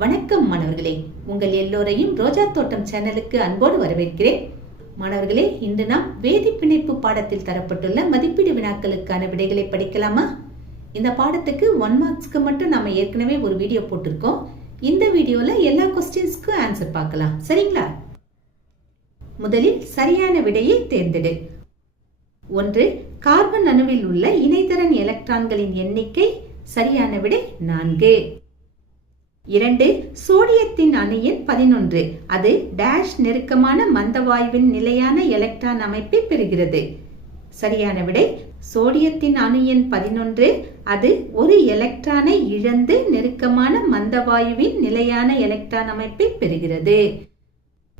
வணக்கம் மாணவர்களே. உங்கள் எல்லோரையும் ரோஜா தோட்டம் சேனலுக்கு அன்போடு வரவேற்கிறேன். மாணவர்களே இன்று நாம் வேதி பிணைப்பு பாடத்தில் தரப்பட்டுள்ள மதிப்பீடு வினாக்களுக்கான விடைகளை படிக்கலாமா? இந்த பாடத்துக்கு ஒன் மார்க்ஸ்க்கு மட்டும் நாம ஏற்கனவே ஒரு வீடியோ போட்டிருக்கோம். இந்த வீடியோல எல்லா கொஸ்டின்ஸ்க்கும் ஆன்சர் பார்க்கலாம். சரிங்களா? முதலில் சரியான விடையை தேர்ந்தெடு. ஒன்று கார்பன் அணுவில் உள்ள இணைதரன் எலக்ட்ரான்களின் எண்ணிக்கை சரியான விடை நான்கு. இரண்டு சோடியத்தின் அணியின் பதினொன்று. அது டேஷ் நெருக்கமான மந்தவாயுவின் நிலையான எலக்ட்ரான் அமைப்பை பெறுகிறது. சரியான விடை சோடியத்தின் அணு எண் பதினொன்று. அது ஒரு எலக்ட்ரானை இழந்து நெருக்கமான மந்தவாயுவின் நிலையான எலக்ட்ரான் அமைப்பை பெறுகிறது.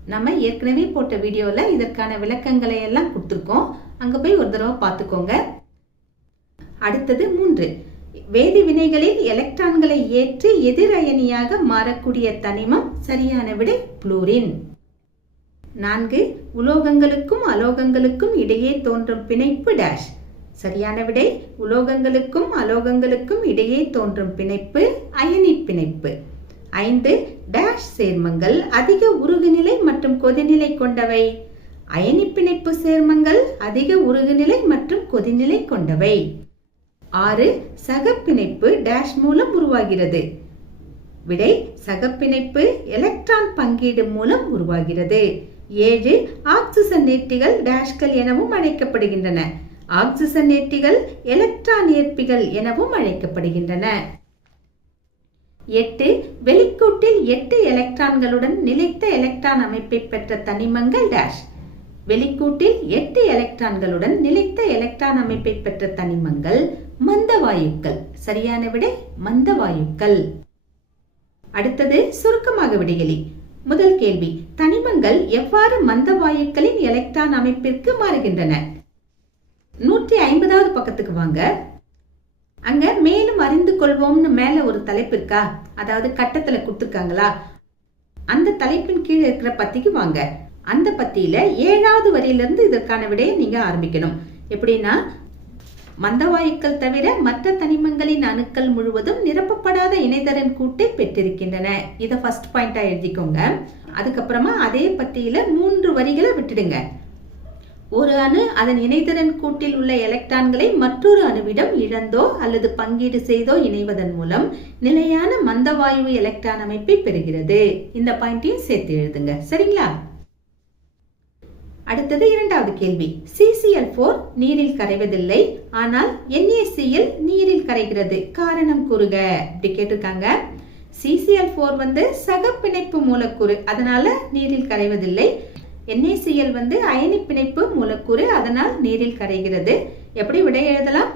நம்ம ஏற்கனவே போட்ட வீடியோல இதற்கான விளக்கங்களை எல்லாம் கொடுத்துருக்கோம். அங்க போய் ஒரு தடவை பார்த்துக்கோங்க. அடுத்தது மூன்று. வேதி வினைகளில் எலக்ட்ரான்களை ஏற்று எதிர் அயனியாக மாறக்கூடிய தனிமம் சரியான விடை புளூரின் நான்கு உலோகங்களுக்கும் அலோகங்களுக்கும் இடையே தோன்றும் பிணைப்பு டேஷ் சரியான விடை உலோகங்களுக்கும் அலோகங்களுக்கும் இடையே தோன்றும் பிணைப்பு அயனி பிணைப்பு. ஐந்து டேஷ் சேர்மங்கள் அதிக உருகுநிலை மற்றும் கொதிநிலை கொண்டவை. அயனி பிணைப்பு சேர்மங்கள் அதிக உருகுநிலை மற்றும் கொதிநிலை கொண்டவை. ஆறு சகப்பிணைப்பு டேஷ் மூலம் உருவாகிறது. விடை சகப்பிணைப்பு எலக்ட்ரான் பங்கீடு மூலம் உருவாகிறது. ஏழு ஆக்சிஜன் ஏற்றிகள் டேஷ்கள் எனவும் அழைக்கப்படுகின்றன. ஆக்சிஜன் ஏற்றிகள் எலக்ட்ரான் ஏற்பிகள் எனவும் அழைக்கப்படுகின்றன. எட்டு வெளிக்கூட்டில் எட்டு எலக்ட்ரான்களுடன் நிலைத்த எலக்ட்ரான் அமைப்பை பெற்ற தனிமங்கள் டேஷ். வெளிக்கூட்டில் எட்டு எலக்ட்ரான்களுடன் நிலைத்த எலக்ட்ரான் அமைப்பை பெற்ற தனிமங்கள் மந்த வாயுக்கள் சரியான விடை மந்த வாயுக்கள் அடுத்தது சுருக்கமாக விடையலி முதல் கேள்வி தனிமங்கள் எவ்வாறு மந்த வாயுக்களின் எலக்ட்ரான் அமைப்பிற்கு மாறுகின்றன? நூற்றி ஐம்பதாவது பக்கத்துக்கு வாங்க. அங்க மேலும் அறிந்து கொள்வோம்னு மேல ஒரு தலைப்பு இருக்கா? அதாவது கட்டத்துல கொடுத்துருக்காங்களா? அந்த தலைப்பின் கீழே இருக்கிற பத்திக்கு வாங்க. அந்த பத்தியில ஏழாவது வரியிலிருந்து இதற்கான விடையை நீங்க ஆரம்பிக்கணும். எப்படின்னா மந்தவாயுக்கள் தவிர மற்ற தனிமங்களின் அணுக்கள் முழுவதும் நிரப்பப்படாத இணைதரன் கூட்டை பெற்றிருக்கின்றன. இதை ஃபர்ஸ்ட் பாயிண்டா எழுதிக்கோங்க. அதுக்கப்புறமா அதே பத்தியில மூன்று வரிகளை விட்டுடுங்க. ஒரு அணு அதன் இணைதிறன் கூட்டில் உள்ள எலக்ட்ரான்களை மற்றொரு அணுவிடம் இழந்தோ அல்லது பங்கீடு செய்தோ இணைவதன் மூலம் நிலையான மந்தவாயு எலக்ட்ரான் அமைப்பை பெறுகிறது. இந்த பாயிண்டையும் சேர்த்து எழுதுங்க. சரிங்களா? அடுத்தது இரண்டாவது கேள்வி. சிசிஎல் போர் நீரில் கரைவதில்லை ஆனால் என்ஏசிஎல் நீரில் கரைகிறது. காரணம் கூறுக. இப்படி கேட்டிருக்காங்க. சிசிஎல் போர் வந்து சகப்பிணைப்பு மூலக்கூறு அதனால நீரில் கரைவதில்லை. என்ஏசிஎல் வந்து அயனி பிணைப்பு மூலக்கூறு அதனால் நீரில் கரைகிறது. எப்படி விடை எழுதலாம்?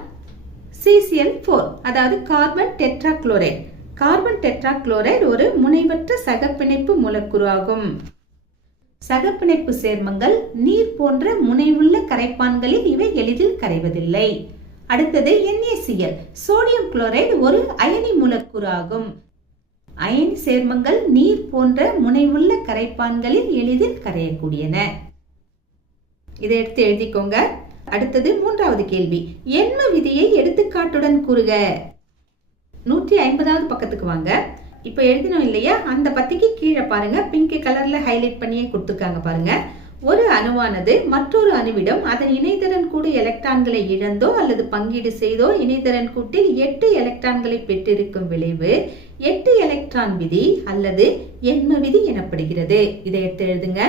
சிசிஎல் போர் அதாவது கார்பன் டெட்ராக்ளோரைட். கார்பன் டெட்ராக்ளோரைடு ஒரு முனைவற்ற சகப்பிணைப்பு மூலக்கூறு ஆகும். சகப்பிணைப்பு சேர்மங்கள் நீர் போன்ற முனைவுள்ள கரைப்பான்களில் இவை எளிதில் கரைவதில்லை. அடுத்தது என்ஏசிஎல் சோடியம் குளோரைடு ஒரு அயனி மூலக்கூறு ஆகும். அயனி சேர்மங்கள் நீர் போன்ற முனைவுள்ள கரைப்பான்களில் எளிதில் கரையக்கூடியன. இதை எடுத்து எழுதிக்கோங்க. அடுத்தது மூன்றாவது கேள்வி. எண்ம விதியை எடுத்துக்காட்டுடன் கூறுக. நூற்றி ஐம்பதாவது பக்கத்துக்கு வாங்க. இப்போ எழுதினோம் இல்லையா? அந்த பத்திக்கு கீழே பாருங்க. பிங்க் கலர்ல ஹைலைட் பண்ணியே கொடுத்துருக்காங்க பாருங்க. ஒரு அணுவானது மற்றொரு அணுவிடம் அதன் இணைதிறன் கூடு எலக்ட்ரான்களை இழந்தோ அல்லது பங்கீடு செய்தோ இணைதிறன் கூட்டில் எட்டு எலக்ட்ரான்களை பெற்றிருக்கும் விளைவு எட்டு எலக்ட்ரான் விதி அல்லது எண்ம விதி எனப்படுகிறது. இதை எடுத்து எழுதுங்க.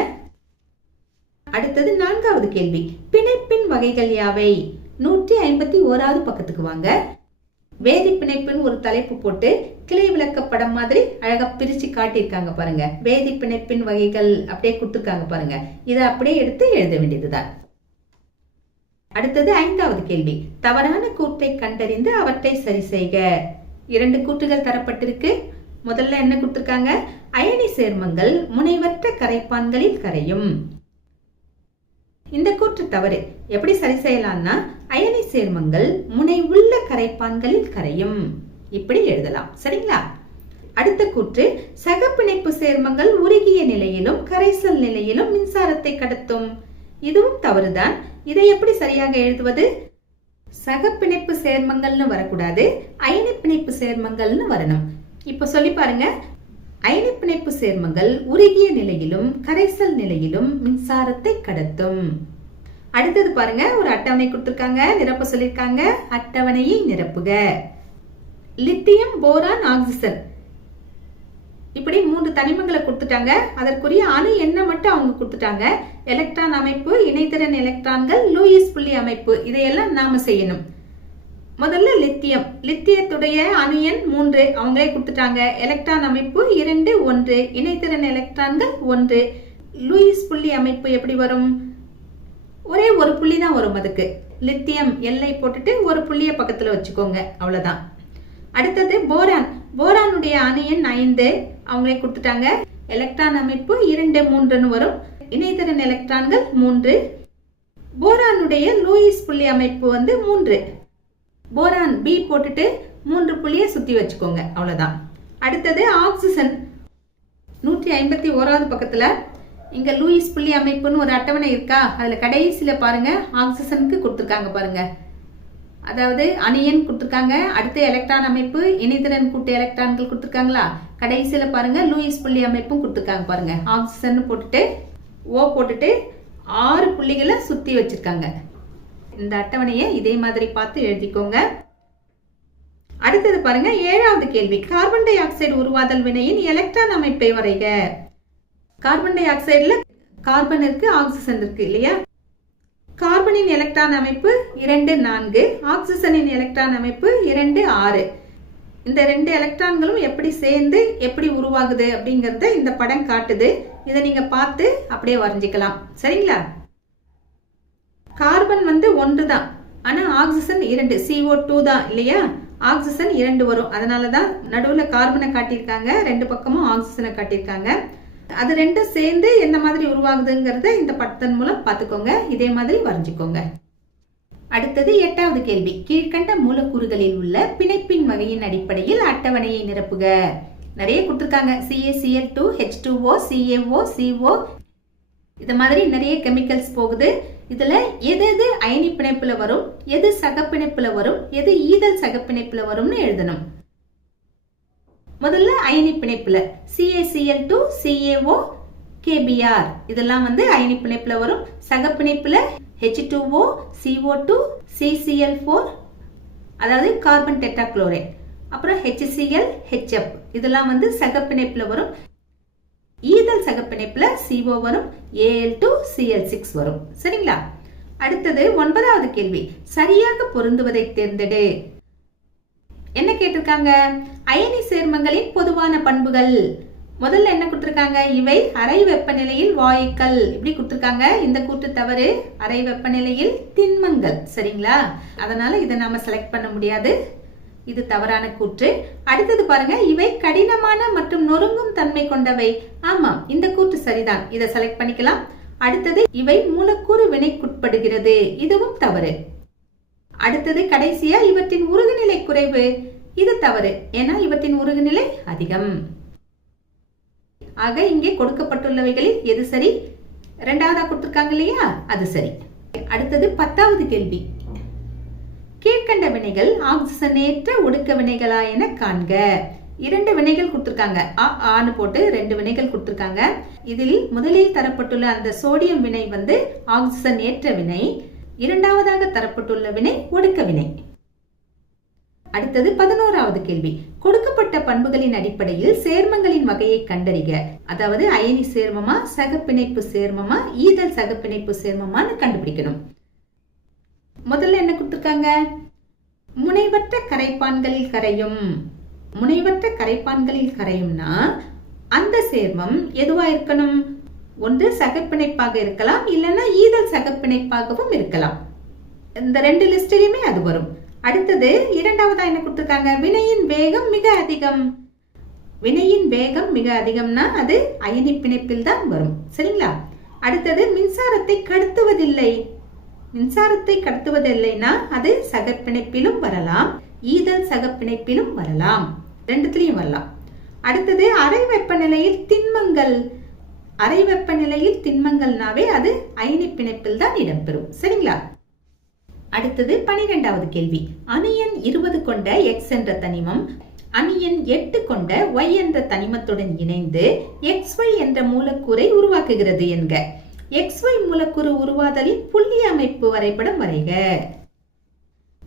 அடுத்தது நான்காவது கேள்வி. பிணைப்பின் வகைகள் யாவை? நூற்றி ஐம்பத்தி ஓராவது பக்கத்துக்கு வாங்க. வேதி பிணைப்புன்னு ஒரு தலைப்பு போட்டு கிளை விளக்கப்படம் மாதிரி அழகாக பிரித்து காட்டியிருக்காங்க பாருங்க. வேதி பிணைப்பின் வகைகள் அப்படியே கொடுத்துருக்காங்க பாருங்க. இதை அப்படியே எடுத்து எழுத வேண்டியதுதான். அடுத்தது ஐந்தாவது கேள்வி. தவறான கூற்றை கண்டறிந்து அவற்றை சரி செய்க. இரண்டு கூற்றுகள் தரப்பட்டிருக்கு. முதல்ல என்ன கொடுத்துருக்காங்க? அயனி சேர்மங்கள் முனைவற்ற கரைப்பான்களில் கரையும். இந்த கூற்று தவறு. எப்படி சரி செய்யலாம்னா அயனி சேர்மங்கள் முனை உள்ள கரைப்பான்களில் கரையும். இப்படி எழுதலாம். சரிங்களா? அடுத்த கூற்று சகப்பிணைப்பு சேர்மங்கள் உருகிய நிலையிலும் கரைசல் நிலையிலும் மின்சாரத்தை கடத்தும். இதுவும் தவறுதான். இதை எப்படி சரியாக எழுதுவது? சகப்பிணைப்பு சேர்மங்கள்னு வரக்கூடாது அயனி பிணைப்பு சேர்மங்கள்னு வரணும். இப்போ சொல்லி பாருங்க. அயனி பிணைப்பு சேர்மங்கள் உருகிய நிலையிலும் கரைசல் நிலையிலும் மின்சாரத்தை கடத்தும். அடுத்தது பாருங்க ஒரு அட்டவணை கொடுத்திருக்காங்க நிரப்ப சொல்லியிருக்காங்க அட்டவணையை நிரப்புக. லித்தியம் போரான் ஆக்சிஜன் இப்படி மூன்று தனிமங்களை கொடுத்துட்டாங்க. அதற்குரிய அணு என்ன மட்டும் அவங்க கொடுத்துட்டாங்க? எலக்ட்ரான் அமைப்பு இணைத்திறன் எலக்ட்ரான்கள் லூயிஸ் புள்ளி அமைப்பு. இதையெல்லாம் நாம செய்யணும். முதல்ல லித்தியம். லித்தியத்துடைய அணு எண் மூன்று. அவங்களே கொடுத்துட்டாங்க. எலக்ட்ரான் அமைப்பு இரண்டு ஒன்று. இணைத்திறன் எலக்ட்ரான்கள் ஒன்று. லூயிஸ் புள்ளி அமைப்பு எப்படி வரும்? ஒரே ஒரு புள்ளி தான் வரும் அதுக்கு. லித்தியம் எல்லை போட்டுட்டு ஒரு புள்ளிய பக்கத்துல வச்சுக்கோங்க. அவ்வளவுதான். அடுத்தது போரான். போரானுடைய அணு எண் ஐந்து. அவங்களே கொடுத்துட்டாங்க. எலக்ட்ரான் அமைப்பு இரண்டு மூன்றுன்னு வரும். இணைத்திறன் எலக்ட்ரான்கள் மூன்று. போரானுடைய லூயிஸ் புள்ளி அமைப்பு வந்து மூன்று. போரான் பி போட்டுட்டு மூன்று புள்ளியை சுத்தி வச்சுக்கோங்க. அவ்வளவுதான். அடுத்தது ஆக்சிஜன். நூற்றி ஐம்பத்தி ஓராவது பக்கத்துல இங்க லூயிஸ் புள்ளி அமைப்புன்னு ஒரு அட்டவணை இருக்கா? அதுல கடைசியில பாருங்க. ஆக்சிஜனுக்கு கொடுத்துருக்காங்க பாருங்க. அதாவது அணியன் கொடுத்துருக்காங்க. அடுத்து எலக்ட்ரான் அமைப்பு இணைதிறன் கூட்டு எலக்ட்ரான்கள் கொடுத்துருக்காங்களா? கடைசியில் பாருங்க லூயிஸ் புள்ளி அமைப்பும் கொடுத்துருக்காங்க பாருங்க. ஆக்சிஜன் போட்டுட்டு ஓ போட்டுட்டு ஆறு புள்ளிகளை சுத்தி வச்சிருக்காங்க. இந்த அட்டவணையை இதே மாதிரி பார்த்து எழுதிக்கோங்க. அடுத்தது பாருங்க ஏழாவது கேள்வி. கார்பன் டை ஆக்சைடு உருவாதல் வினையின் எலக்ட்ரான் அமைப்பை வரைக. கார்பன் டை ஆக்சைடுல கார்பன் இருக்கு ஆக்சிஜன் இருக்கு இல்லையா? கார்பனின் எலக்ட்ரான் அமைப்பு இரண்டு நான்கு ஆக்சிஜனின் எலக்ட்ரான் அமைப்பு இரண்டு ஆறு. இந்த ரெண்டு எலக்ட்ரான்களும் எப்படி சேர்ந்து எப்படி உருவாகுது அப்படிங்கிறத இந்த படம் காட்டுது. இதை நீங்கள் பார்த்து அப்படியே வரைஞ்சிக்கலாம். சரிங்களா? கார்பன் வந்து ஒன்று தான். ஆனா ஆக்சிஜன் இரண்டு சிஓ டூ தான் இல்லையா? ஆக்சிஜன் இரண்டு வரும். அதனால தான் நடுவில் கார்பனை காட்டியிருக்காங்க ரெண்டு பக்கமும் ஆக்சிஜனை காட்டியிருக்காங்க. அது ரெண்டும் சேர்ந்து எந்த மாதிரி உருவாகுதுங்கிறத இந்த படத்தின் மூலம் பார்த்துக்கோங்க. இதே மாதிரி வரைஞ்சிக்கோங்க. அடுத்தது எட்டாவது கேள்வி. கீழ்கண்ட மூலக்கூறுகளில் உள்ள பிணைப்பின் வகையின் அடிப்படையில் அட்டவணையை நிரப்புக. நிறைய கொடுத்துருக்காங்க. CACL two H two O CAO CO இது மாதிரி நிறைய கெமிக்கல்ஸ் போகுது. இதுல எது எது அயனி பிணைப்புல வரும்? எது சகப்பிணைப்புல வரும்? எது ஈதல் சகப்பிணைப்புல வரும்னு எழுதணும். முதல்ல அயனி பிணைப்புல சிஏசிஎல் டூ சிஏஓ கேபிஆர் இதெல்லாம் வந்து அயனி பிணைப்புல வரும். சகப்பிணைப்பில் H two O CO two CCL four அதாவது கார்பன் டெட்டாக்ளோரைட் அப்புறம் ஹெச்சிஎல் ஹெச்எப் இதெல்லாம் வந்து சகப்பிணைப்பில் வரும். ஈதல் சகப்பிணைப்பில் சிஓ வரும். ஏஎல் டூ சிஎல் சிக்ஸ் வரும். சரிங்களா? அடுத்தது ஒன்பதாவது கேள்வி. சரியாக பொருந்துவதை தேர்ந்தெடு. என்ன கேட்டிருக்காங்க? அயனி சேர்மங்களின் பொதுவான பண்புகள். முதல்ல என்ன கொடுத்துருக்காங்க? இவை அரை வெப்பநிலையில் வாயுக்கள். இப்படி கொடுத்துருக்காங்க. இந்த கூட்டு தவறு அரை வெப்பநிலையில் திண்மங்கள். சரிங்களா? அதனால இதை நாம செலக்ட் பண்ண முடியாது. இது தவறான கூற்று. அடுத்தது பாருங்க. இவை கடினமான மற்றும் நொறுங்கும் தன்மை கொண்டவை. ஆமா இந்த கூற்று சரிதான். இதை செலக்ட் பண்ணிக்கலாம். அடுத்தது இவை மூலக்கூறு வினைக்குட்படுகிறது. இதுவும் தவறு. அடுத்தது கடைசியா இவற்றின் உருகுநிலை குறைவு. இது தவறு. ஏன்னா இவற்றின் உருகுநிலை அதிகம். ஆக இங்கே கொடுக்கப்பட்டுள்ளவைகளில் எது சரி? ரெண்டாவதா கொடுத்துருக்காங்க இல்லையா? அது சரி. அடுத்தது பத்தாவது கேள்வி. கீழ்கண்ட வினைகள் ஆக்சிஜனேற்ற ஒடுக்க வினைகளா என காண்க. இரண்டு வினைகள் கொடுத்துருக்காங்க. ஆ ஆன்னு போட்டு ரெண்டு வினைகள் கொடுத்துருக்காங்க. இதில் முதலில் தரப்பட்டுள்ள அந்த சோடியம் வினை வந்து ஆக்சிஜன் ஏற்ற வினை. இரண்டாவதாக தரப்பட்டுள்ள வினை ஒடுக்க வினை. அடுத்தது பதினோராவது கேள்வி. கொடுக்கப்பட்ட பண்புகளின் அடிப்படையில் சேர்மங்களின் வகையை கண்டறிக. அதாவது அயனி சேர்மமா சகப்பிணைப்பு சேர்மமா ஈதல் சகப்பிணைப்பு சேர்மமான்னு கண்டுபிடிக்கணும். முதல்ல என்ன கொடுத்துருக்காங்க? முனைவற்ற கரைப்பான்களில் கரையும். முனைவற்ற கரைப்பான்களில் கரையும்னா அந்த சேர்மம் எதுவா இருக்கணும்? ஒன்று சகப்பிணைப்பாக இருக்கலாம் இல்லைன்னா ஈதல் சகப்பிணைப்பாகவும் இருக்கலாம். இந்த ரெண்டு லிஸ்ட்லயுமே அது வரும். அடுத்தது இரண்டாவதா என்ன கொடுத்துருக்காங்க? வினையின் வேகம் மிக அதிகம். வினையின் வேகம் மிக அதிகம்னா அது அயனி பிணைப்பில் தான் வரும். சரிங்களா? அடுத்தது மின்சாரத்தை கடத்துவதில்லை. மின்சாரத்தை கடத்துவதில்லைனா அது சகப்பிணைப்பிலும் வரலாம் ஈதல் சகப்பிணைப்பிலும் வரலாம். ரெண்டுத்திலையும் வரலாம். அடுத்தது அறை வெப்பநிலையில் திண்மங்கள். அறை வெப்பநிலையில் திண்மங்கள்னாவே அது அயனி பிணைப்பில் தான் இடம்பெறும். சரிங்களா? அடுத்தது பனிரெண்டாவது கேள்வி. அணு எண் இருபது கொண்ட எக்ஸ் என்ற தனிமம் அணு எண் எட்டு கொண்ட ஒய் என்ற தனிமத்துடன் இணைந்து எக்ஸ் ஒய் என்ற மூலக்கூறை உருவாக்குகிறது என்க. XY மூலக்கூறு உருவாதலின் புள்ளி அமைப்பு வரைபடம் வரைக.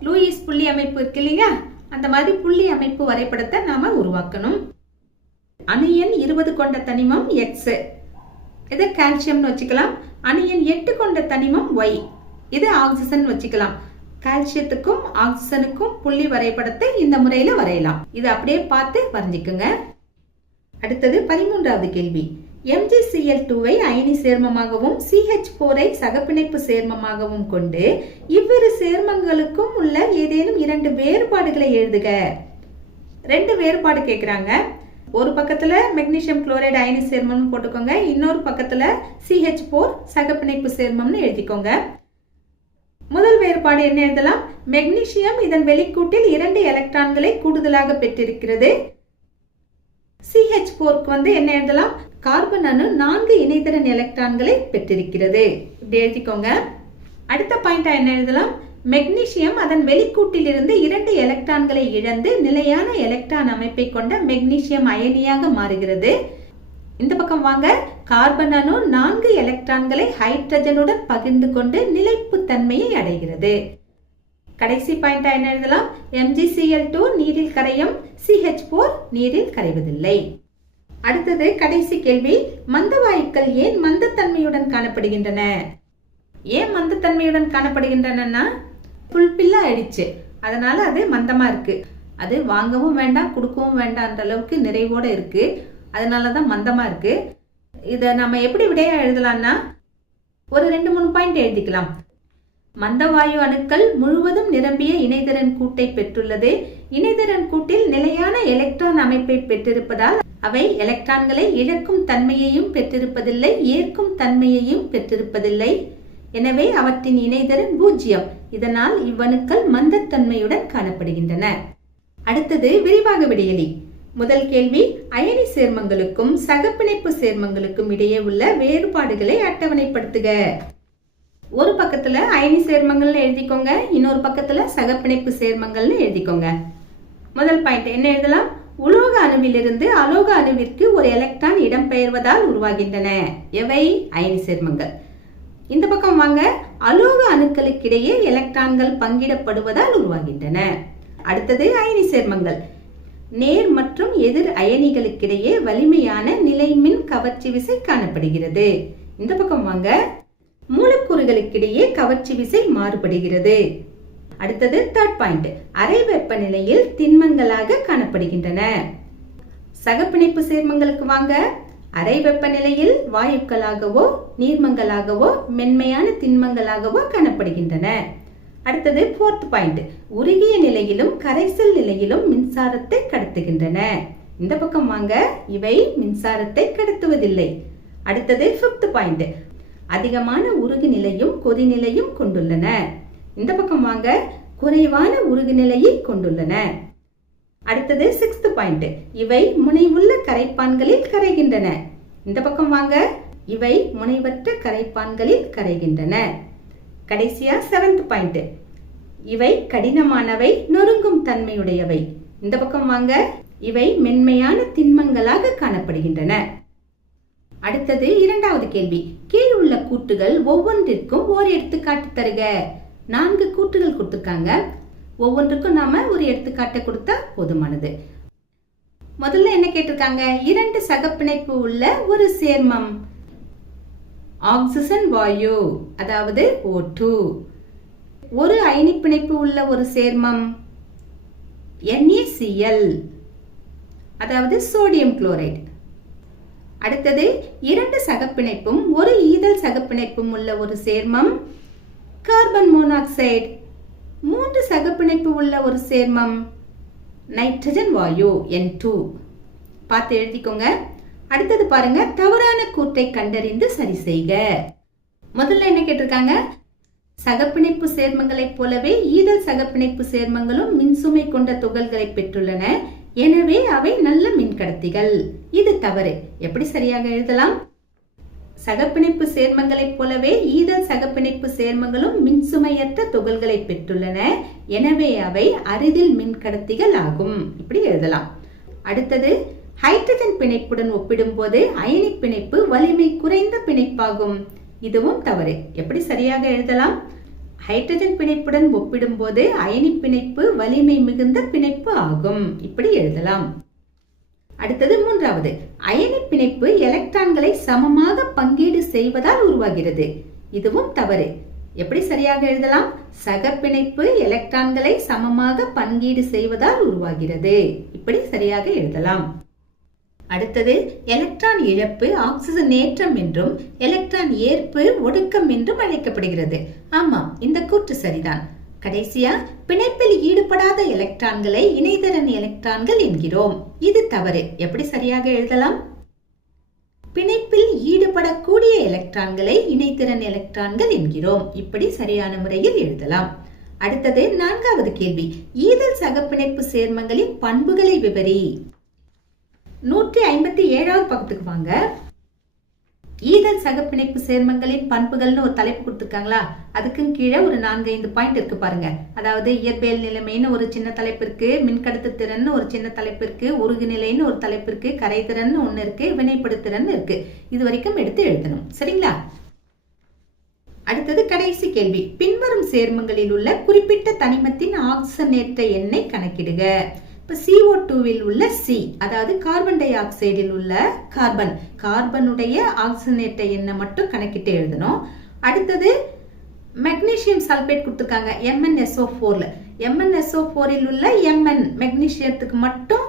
லூயிஸ் புள்ளி அமைப்பு இருக்கு இல்லையா? அந்த மாதிரி புள்ளி அமைப்பு வரைபடத்தை நாம உருவாக்கணும். அணு எண் இருபது கொண்ட தனிமம் எக்ஸ் இது கால்சியம்னு வச்சுக்கலாம். அணியின் எட்டு கொண்ட தனிமம் ஒய் இது ஆக்சிஜன் வச்சுக்கலாம். கால்சியத்துக்கும் ஆக்சிஜனுக்கும் புள்ளி வரைபடத்தை இந்த முறையில வரையலாம். இது அப்படியே பார்த்து வரைஞ்சிக்குங்க. அடுத்தது பதிமூன்றாவது கேள்வி. எம்ஜிசிஎல் டூவை அயனி சேர்மமாகவும் சிஹெச் போரை சகப்பிணைப்பு சேர்மமாகவும் கொண்டு இவ்விரு சேர்மங்களுக்கும் உள்ள ஏதேனும் இரண்டு வேறுபாடுகளை எழுதுக. ரெண்டு வேறுபாடு கேட்குறாங்க ஒரு பக்கத்தில் மெக்னீசியம் குளோரைடு அயனி சேர்மம்னு போட்டுக்கோங்க. இன்னொரு பக்கத்தில் சிஹெச் போர் சகப்பிணைப்பு சேர்மம்னு எழுதிக்கோங்க. முதல் வேறுபாடு என்ன எழுதலாம்? மெக்னீசியம் இதன் வெளிக்கூட்டில் இரண்டு எலக்ட்ரான்களை கூடுதலாக பெற்றிருக்கிறது. சிஹெச் போர்க்கு வந்து என்ன எழுதலாம்? கார்பன் அணு நான்கு இணைதிறன் எலக்ட்ரான்களை பெற்றிருக்கிறது. இப்படி எழுதிக்கோங்க. அடுத்த பாயிண்டா என்ன எழுதலாம்? மெக்னீசியம் அதன் வெளிக்கூட்டிலிருந்து இரண்டு எலக்ட்ரான்களை இழந்து நிலையான எலக்ட்ரான் அமைப்பை கொண்ட மெக்னீசியம் அயனியாக மாறுகிறது. இந்த பக்கம் வாங்க. கார்பன் அணு நான்கு எலக்ட்ரான்களை ஹைட்ரஜனுடன் பகிர்ந்து கொண்டு நிலைப்பு தன்மையை அடைகிறது. கடைசி பாயிண்டா என்ன எழுதலாம்? எம்ஜிசிஎல் டூ நீரில் கரையும் சிஹெச் போர் நீரில் கரைவதில்லை. அடுத்தது கடைசி கேள்வி. மந்தவாயுக்கள் ஏன் மந்தத்தன்மையுடன் காணப்படுகின்றன? ஏன் மந்தத்தன்மையுடன் காணப்படுகின்றனன்னா புல்பில்லா ஆயிடுச்சு. அதனால அது மந்தமா இருக்கு. அது வாங்கவும் வேண்டாம் கொடுக்கவும் வேண்டான்ற அளவுக்கு நிறைவோட இருக்கு. அதனால தான் மந்தமா இருக்கு. இதை நம்ம எப்படி விடையா எழுதலாம்னா ஒரு ரெண்டு மூணு பாயிண்ட் எழுதிக்கலாம். மந்தவாயு அணுக்கள் முழுவதும் நிரம்பிய இணைதிறன் கூட்டை பெற்றுள்ளது. இணைதிறன் கூட்டில் நிலையான எலக்ட்ரான் அமைப்பை பெற்றிருப்பதால் அவை எலக்ட்ரான்களை இழக்கும் தன்மையையும் பெற்றிருப்பதில்லை ஏற்கும் தன்மையையும் பெற்றிருப்பதில்லை. எனவே அவற்றின் இணைதரன் பூஜ்ஜியம் இதனால் இவ்வணுக்கள் மந்தத்தன்மையுடன் காணப்படுகின்றன. அடுத்தது விரிவாக விடையலி. முதல் கேள்வி அயனி சேர்மங்களுக்கும் சகப்பிணைப்பு சேர்மங்களுக்கும் இடையே உள்ள வேறுபாடுகளை அட்டவணைப்படுத்துக. ஒரு பக்கத்துல அயனி சேர்மங்கள்னு எழுதிக்கோங்க இன்னொரு பக்கத்துல சகப்பிணைப்பு சேர்மங்கள்னு எழுதிக்கோங்க. முதல் பாயிண்ட் என்ன எழுதலாம்? உலோக அணுவிலிருந்து அலோக அணுவிற்கு ஒரு எலக்ட்ரான் இடம்பெயர்வதால் உருவாகின்றன. எவை? அயனி சேர்மங்கள். இந்த பக்கம் வாங்க. அலோக அணுக்களுக்கிடையே எலக்ட்ரான்கள் பங்கிடப்படுவதால் உருவாகின்றன. அடுத்தது அயனி சேர்மங்கள் நேர் மற்றும் எதிர் அயனிகளுக்கிடையே வலிமையான நிலைமின் கவர்ச்சி விசை காணப்படுகிறது. இந்த பக்கம் வாங்க. மூலக்கூறுகளுக்கிடையே கவர்ச்சி விசை மாறுபடுகிறது. அடுத்தது தேர்ட் பாயிண்ட் அறை வெப்பநிலையில் திண்மங்களாக காணப்படுகின்றன. சகப்பிணைப்பு சேர்மங்களுக்கு வாங்க. அறை வெப்பநிலையில் வாயுக்களாகவோ நீர்மங்களாகவோ மென்மையான திண்மங்களாகவோ காணப்படுகின்றன. அடுத்தது ஃபோர்த் பாயிண்ட் உருகிய நிலையிலும் கரைசல் நிலையிலும் மின்சாரத்தை கடத்துகின்றன. இந்த பக்கம் வாங்க இவை மின்சாரத்தை கடத்துவதில்லை. அடுத்தது ஃபிஃப்த் பாயிண்ட் அதிகமான உருகு நிலையும் கொதிநிலையும் கொண்டுள்ளன. இந்த பக்கம் வாங்க குறைவான உருகு நிலையை கொண்டுள்ளன. அடுத்தது சிக்ஸ்த் பாயிண்ட் இவை முனைவுள்ள கரைப்பான்களில் கரைகின்றன. இந்த பக்கம் வாங்க. இவை முனைவற்ற கரைப்பான்களில் கரைகின்றன. கடைசியா செவன்த் பாயிண்ட் இவை கடினமானவை நொறுங்கும் தன்மையுடையவை. இந்த பக்கம் வாங்க. இவை மென்மையான திண்மங்களாக காணப்படுகின்றன. அடுத்தது இரண்டாவது கேள்வி. கீழ் உள்ள கூட்டுகள் ஒவ்வொன்றிற்கும் ஓர் எடுத்துக்காட்டு தருக. நான்கு கூட்டுகள் கொடுத்துருக்காங்க. ஒவ்வொன்றுக்கும் நாம ஒரு எடுத்துக்காட்டை கொடுத்தா போதுமானது. முதல்ல என்ன கேட்டிருக்காங்க? இரண்டு சகப்பிணைப்பு உள்ள ஒரு சேர்மம். ஆக்சிஜன் வாயு அதாவது O2 ஒரு அயனி பிணைப்பு உள்ள ஒரு சேர்மம். என்ஏசிஎல் அதாவது சோடியம் குளோரைடு அடுத்தது இரண்டு சகப்பிணைப்பும் ஒரு ஈதல் சகப்பிணைப்பும் உள்ள ஒரு சேர்மம். கார்பன் மோனாக்சைடு மூன்று சகப்பிணைப்பு உள்ள ஒரு சேர்மம் நைட்ரஜன் வாயு என் டூ பார்த்து எழுதிக்கோங்க. அடுத்தது பாருங்க தவறான கூற்றை கண்டறிந்து சரி செய்க. முதல்ல என்ன கேட்டிருக்காங்க? சகப்பிணைப்பு சேர்மங்களைப் போலவே ஈதல் சகப்பிணைப்பு சேர்மங்களும் மின்சுமை கொண்ட துகள்களை பெற்றுள்ளன. எனவே அவை நல்ல மின்கடத்திகள். இது தவறு. எப்படி சரியாக எழுதலாம்? சகப்பிணைப்பு சேர்மங்களைப் போலவே ஈதல் சகப்பிணைப்பு சேர்மங்களும் மின்சுமையற்ற துகள்களை பெற்றுள்ளன. எனவே அவை அரிதில் மின்கடத்திகள் ஆகும். இப்படி எழுதலாம். அடுத்தது ஹைட்ரஜன் பிணைப்புடன் ஒப்பிடும்போது அயனி பிணைப்பு வலிமை குறைந்த பிணைப்பாகும். இதுவும் தவறு. எப்படி சரியாக எழுதலாம்? ஹைட்ரஜன் பிணைப்புடன் ஒப்பிடும்போது அயனி பிணைப்பு வலிமை மிகுந்த பிணைப்பு ஆகும். இப்படி எழுதலாம். அடுத்தது மூன்றாவது. அயனி பிணைப்பு எலக்ட்ரான்களை சமமாக பங்கீடு செய்வதால் உருவாகிறது. இதுவும் தவறு. எப்படி சரியாக எழுதலாம்? சக பிணைப்பு எலக்ட்ரான்களை சமமாக பங்கீடு செய்வதால் உருவாகிறது. இப்படி சரியாக எழுதலாம். அடுத்தது எலக்ட்ரான் இழப்பு ஆக்சிஜன் ஏற்றம் என்றும் எலக்ட்ரான் ஏற்பு ஒடுக்கம் என்றும் அழைக்கப்படுகிறது. ஆமாம் இந்த கூற்று சரிதான். கடைசியா பிணைப்பில் ஈடுபடாத எலக்ட்ரான்களை இணைதரன் எலக்ட்ரான்கள் என்கிறோம். இது தவறு. எப்படி சரியாக எழுதலாம்? பிணைப்பில் ஈடுபடக்கூடிய எலக்ட்ரான்களை இணைத்திறன் எலக்ட்ரான்கள் என்கிறோம். இப்படி சரியான முறையில் எழுதலாம். அடுத்தது நான்காவது கேள்வி. ஈதல் சகப்பிணைப்பு சேர்மங்களின் பண்புகளை விவரி. நூற்றி ஐம்பத்தி ஏழாவது பக்கத்துக்கு வாங்க. ஈதல் சகப்பிணைப்பு சேர்மங்களின் பண்புகள்னு ஒரு தலைப்பு கொடுத்துருக்காங்களா? அதுக்கும் கீழே ஒரு நான்கு ஐந்து பாயிண்ட் இருக்கு பாருங்க. அதாவது இயற்பியல் நிலைமைன்னு ஒரு சின்ன தலைப்பு இருக்கு மின்கடத்து திறன் ஒரு சின்ன தலைப்பு இருக்கு உருகுநிலைன்னு ஒரு தலைப்பு இருக்கு கரைதிறன் ஒன்று இருக்கு வினைப்படுத்திறன் இருக்கு. இது வரைக்கும் எடுத்து எழுதணும். சரிங்களா? அடுத்தது கடைசி கேள்வி. பின்வரும் சேர்மங்களில் உள்ள குறிப்பிட்ட தனிமத்தின் ஆக்சனேற்ற எண்ணை கணக்கிடுக. இப்போ சிஓ டூவில் உள்ள சி அதாவது கார்பன் டை ஆக்சைடில் உள்ள கார்பன் கார்பனுடைய ஆக்சிஜனேட்டை என்ன மட்டும் கணக்கிட்டு எழுதணும். அடுத்தது மெக்னீஷியம் சல்பேட் கொடுத்துருக்காங்க எம்என்எஸ்ஓ ஃபோரில் எம்என்எஸ்ஓ ஃபோரில் உள்ள எம்என் மெக்னீஷியத்துக்கு மட்டும்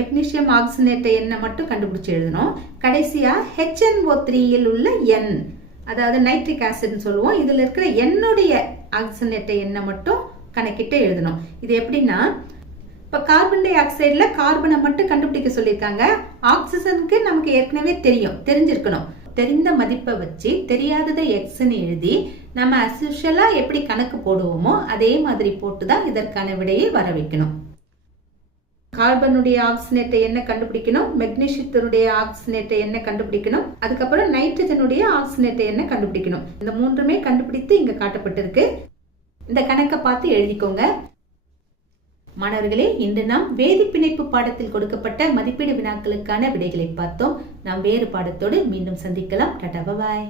மெக்னீஷியம் ஆக்சிஜனேட்ட என்ன மட்டும் கண்டுபிடிச்சு எழுதணும். கடைசியாக ஹெச்என்ஓ த்ரீயில் உள்ள என் அதாவது நைட்ரிக் ஆசிட்னு சொல்லுவோம். இதில் இருக்கிற என்னுடைய ஆக்சிஜனேட்ட என்ன மட்டும் கணக்கிட்டு எழுதணும். இது எப்படின்னா இப்போ கார்பன் டை ஆக்சைடில் கார்பனை மட்டும் கண்டுபிடிக்க சொல்லியிருக்காங்க. ஆக்சிஜனுக்கு நமக்கு ஏற்கனவே தெரியும் தெரிஞ்சிருக்கணும். தெரிந்த மதிப்பை வச்சு தெரியாததை எக்ஸ்ன்னு எழுதி நம்ம அஸ்யூஷலாக எப்படி கணக்கு போடுவோமோ அதே மாதிரி போட்டு தான் இதற்கான விடையை வர வைக்கணும். கார்பனுடைய ஆக்சினேட்டை என்ன கண்டுபிடிக்கணும்? மெக்னீஷியத்தினுடைய ஆக்சினேட்டை என்ன கண்டுபிடிக்கணும்? அதுக்கப்புறம் நைட்ரஜனுடைய ஆக்சினேட்டை என்ன கண்டுபிடிக்கணும்? இந்த மூன்றுமே கண்டுபிடித்து இங்க காட்டப்பட்டிருக்கு. இந்த கணக்கை பார்த்து எழுதிக்கோங்க. மாணவர்களே இன்று நாம் வேதி பிணைப்பு பாடத்தில் கொடுக்கப்பட்ட மதிப்பீடு வினாக்களுக்கான விடைகளை பார்த்தோம். நாம் வேறு பாடத்தோடு மீண்டும் சந்திக்கலாம். டாடா பாய்